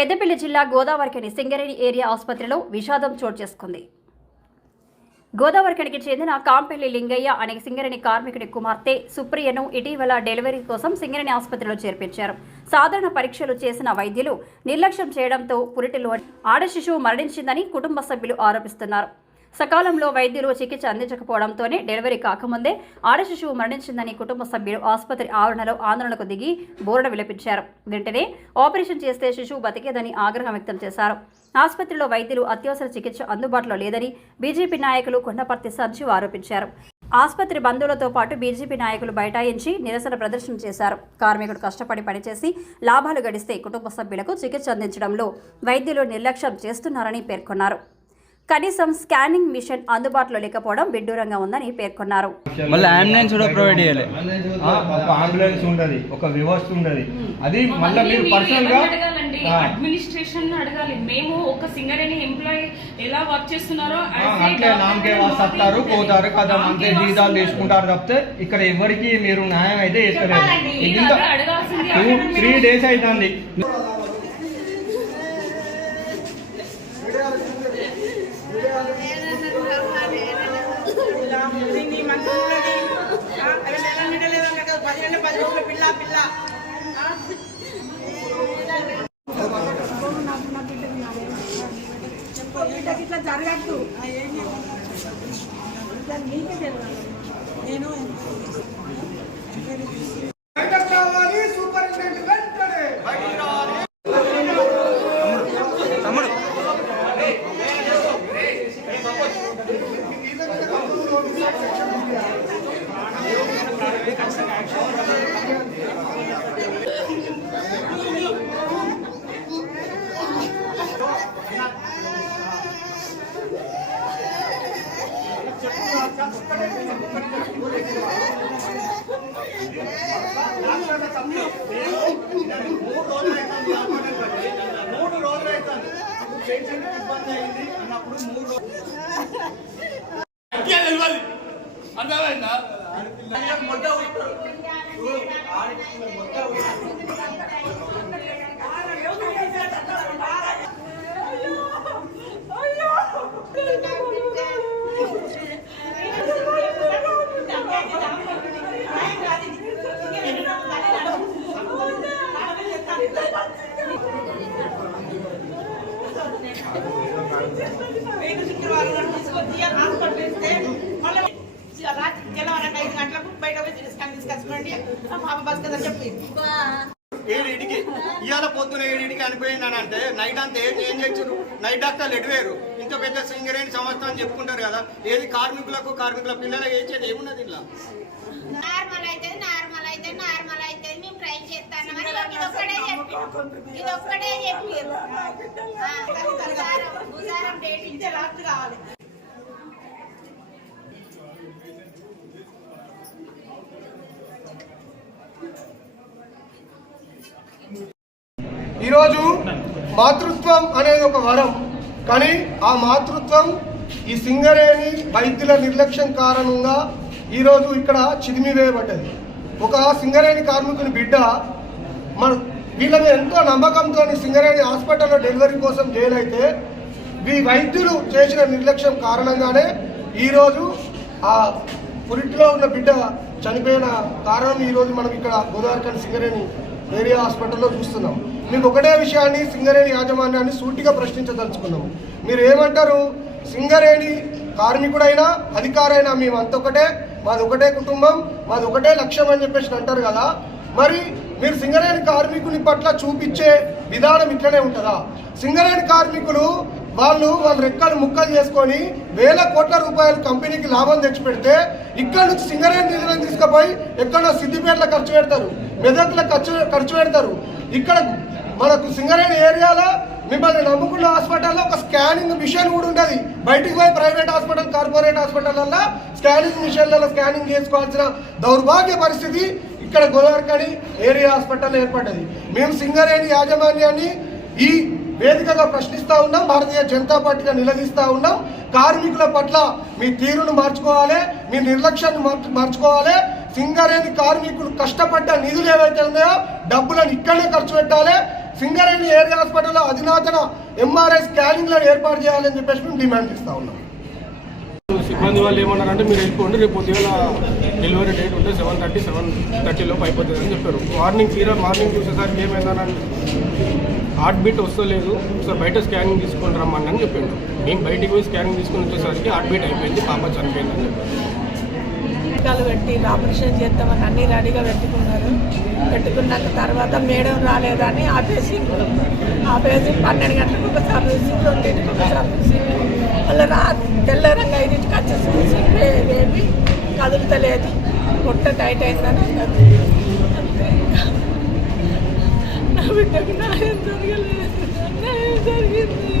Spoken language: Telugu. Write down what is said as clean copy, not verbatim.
పెద్దపల్లి జిల్లా గోదావరిఖని సింగరేణి ఏరియా ఆసుపత్రిలో విషాదం చోటు చేసుకుంది. గోదావరిఖనికి చెందిన కాంపెల్లి లింగయ్య అనే సింగరేణి కార్మికుడి కుమార్తె సుప్రియను ఇటీవల డెలివరీ కోసం సింగరేణి ఆసుపత్రిలో చేర్పించారు. సాధారణ పరీక్షలు చేసిన వైద్యులు నిర్లక్ష్యం చేయడంతో పురిటిలో ఆడ శిశువు మరణించిందని కుటుంబ సభ్యులు ఆరోపిస్తున్నారు. సకాలంలో వైద్యులు చికిత్స అందించకపోవడంతోనే డెలివరీ కాకముందే ఆడ శిశువు మరణించిందని కుటుంబ సభ్యులు ఆసుపత్రి ఆవరణలో ఆందోళనకు దిగి బోరున విలపించారు. వెంటనే ఆపరేషన్ చేస్తే శిశువు బతికేదని ఆగ్రహం వ్యక్తం చేశారు. ఆసుపత్రిలో వైద్యులు అత్యవసర చికిత్స అందుబాటులో లేదని బీజేపీ నాయకులు కొండపర్తి సంజు ఆరోపించారు. ఆసుపత్రి బంధువులతో పాటు బీజేపీ నాయకులు బైఠాయించి నిరసన ప్రదర్శన చేశారు. కార్మికుడు కష్టపడి పనిచేసి లాభాలు గడిస్తే కుటుంబ సభ్యులకు చికిత్స అందించడంలో వైద్యులు నిర్లక్ష్యం చేస్తున్నారని పేర్కొన్నారు. కనీసం స్కానింగ్ మిషన్ అందుబాటులో లేకపోవడం విడ్డూరంగా ఉందని పేర్కొన్నారు. అంబులెన్స్ ఉండదు, ఒక వ్యవస్థ ఉండదు. అది మళ్ళీ మీరు పర్సనల్ గా అడ్మినిస్ట్రేషన్ అడగాలి. మేము ఒక సింగరేణి ఎంప్లాయీ ఎలా వర్క్ చేస్తున్నారో అట్లే నామకే వస్తారు పోతారు కదా, అంతే జీతాలు తీసుకుంటారు తప్పితే ఇక్కడ ఎవరికి మీరు న్యాయం అయితే చేస్తలేదు. 3 days అవుతుంది. ఇట్లా జరగద్దు. నేను ఇవాళ పొద్దున 7కి అనిపోయిందని అంటే నైట్ అంతా ఏం చేశారు? నైట్ డాక్టర్లు ఎటువేరు. ఇంత పెద్ద సింగరేణి సంస్థ అని చెప్పుకుంటారు కదా, ఏది కార్మికుల పిల్లలకు వేసేది ఏమున్నది? ఇలా నార్మల్ అయితే మేము ట్రై చేస్తాను. ఇది ఒక్కడే చెప్పారు. డేట్ ఇచ్చే రాత్రి కావాలి. ఈరోజు మాతృత్వం అనేది ఒక వరం, కానీ ఆ మాతృత్వం ఈ సింగరేణి వైద్యుల నిర్లక్ష్యం కారణంగా ఈరోజు ఇక్కడ చిదిమివేయబడ్డది. ఒక సింగరేణి కార్మికుని బిడ్డ వీళ్ళ మీద ఎంతో నమ్మకంతో సింగరేణి హాస్పిటల్లో డెలివరీ కోసం జైలు అయితే ఈ వైద్యులు చేసిన నిర్లక్ష్యం కారణంగానే ఈరోజు ఆ పురిటిలో ఉన్న బిడ్డ చనిపోయిన కారణం ఈరోజు మనం ఇక్కడ గోదావరిఖని సింగరేణి ఏరియా హాస్పిటల్లో చూస్తున్నాం. మీకు ఒకటే విషయాన్ని సింగరేణి యాజమాన్యాన్ని సూటిగా ప్రశ్నించదలుచుకున్నాము. మీరు ఏమంటారు? సింగరేణి కార్మికుడైనా అధికారైనా మేమంతా ఒకటే, మాది ఒకటే కుటుంబం, మాది ఒకటే లక్ష్యం అని చెప్పేసి అంటారు కదా. మరి మీరు సింగరేణి కార్మికుని పట్ల చూపించే విధానం ఇట్లనే ఉంటుందా? సింగరేణి కార్మికులు వాళ్ళు రెక్కలు ముక్కలు చేసుకొని వేల కోట్ల రూపాయలు కంపెనీకి లాభం తెచ్చిపెడితే ఇక్కడ నుంచి సింగరేణి నిధులను తీసుకుపోయి ఎక్కడో సిద్దిపేటలో ఖర్చు పెడతారు, మెదక్లో ఖర్చు పెడతారు. ఇక్కడ మనకు సింగరేణి ఏరియాలో మిమ్మల్ని నమ్ముకున్న హాస్పిటల్లో ఒక స్కానింగ్ మిషన్ కూడా ఉంటుంది. బయటికి పోయి ప్రైవేట్ హాస్పిటల్, కార్పొరేట్ హాస్పిటల్లో స్కానింగ్ మిషన్లలో స్కానింగ్ చేసుకోవాల్సిన దౌర్భాగ్య పరిస్థితి ఇక్కడ గోదావరిఖని ఏరియా హాస్పిటల్ ఏర్పడ్డది. మేము సింగరేణి యాజమాన్యాన్ని ఈ వేదికగా ప్రశ్నిస్తూ ఉన్నాం, భారతీయ జనతా పార్టీగా నిలదీస్తూ ఉన్నాం. కార్మికుల పట్ల మీ తీరును మార్చుకోవాలి, మీ నిర్లక్ష్యాన్ని మార్చుకోవాలి. సింగరేణి కార్మికులు కష్టపడ్డ నిధులు ఏవైతే ఉన్నాయో డబ్బులను ఇక్కడనే ఖర్చు పెట్టాలి. సింగరేణి ఏరియా హాస్పిటల్లో అధునాతన ఎంఆర్ఐ స్కానింగ్లను ఏర్పాటు చేయాలని చెప్పేసి మేము డిమాండ్ చేస్తూ ఉన్నాం. సిబ్బంది వాళ్ళు ఏమన్నారంటే మీరు వెళ్ళిపోండి, రేపు పొద్దుగల డెలివరీ డేట్ ఉంటే 7:30 అయిపోతుంది అని చెప్పారు. మార్నింగ్ చూసేసరికి ఏమైందని హార్ట్ బీట్ వస్తలేదు, సార్ బయట స్కానింగ్ తీసుకొని రమ్మని అని చెప్పిండు. మేము బయటికి పోయి స్కానింగ్ తీసుకుని వచ్చేసరికి హార్ట్ బీట్ అయిపోయింది, పాప చనిపోయిందని చెప్పారు. టీకాలు పెట్టి ఆపరేషన్ చేద్దామని అన్ని రెడీగా పెట్టుకున్నారు. పెట్టుకున్నాక తర్వాత మేడం రాలేదని ఆపేసి 12 గంటలకు ఒక సర్వీస్, 2ంటికి ఒక సర్వీస్. వాళ్ళ తెల్లరంగా 5ంటికి వచ్చి చూసి బేబీ కదులుతలేదు, పొట్ట టైట్ అయిందని అన్నారు. నా బిడ్డకు న్యాయం జరగలేదు, న్యాయం జరిగింది.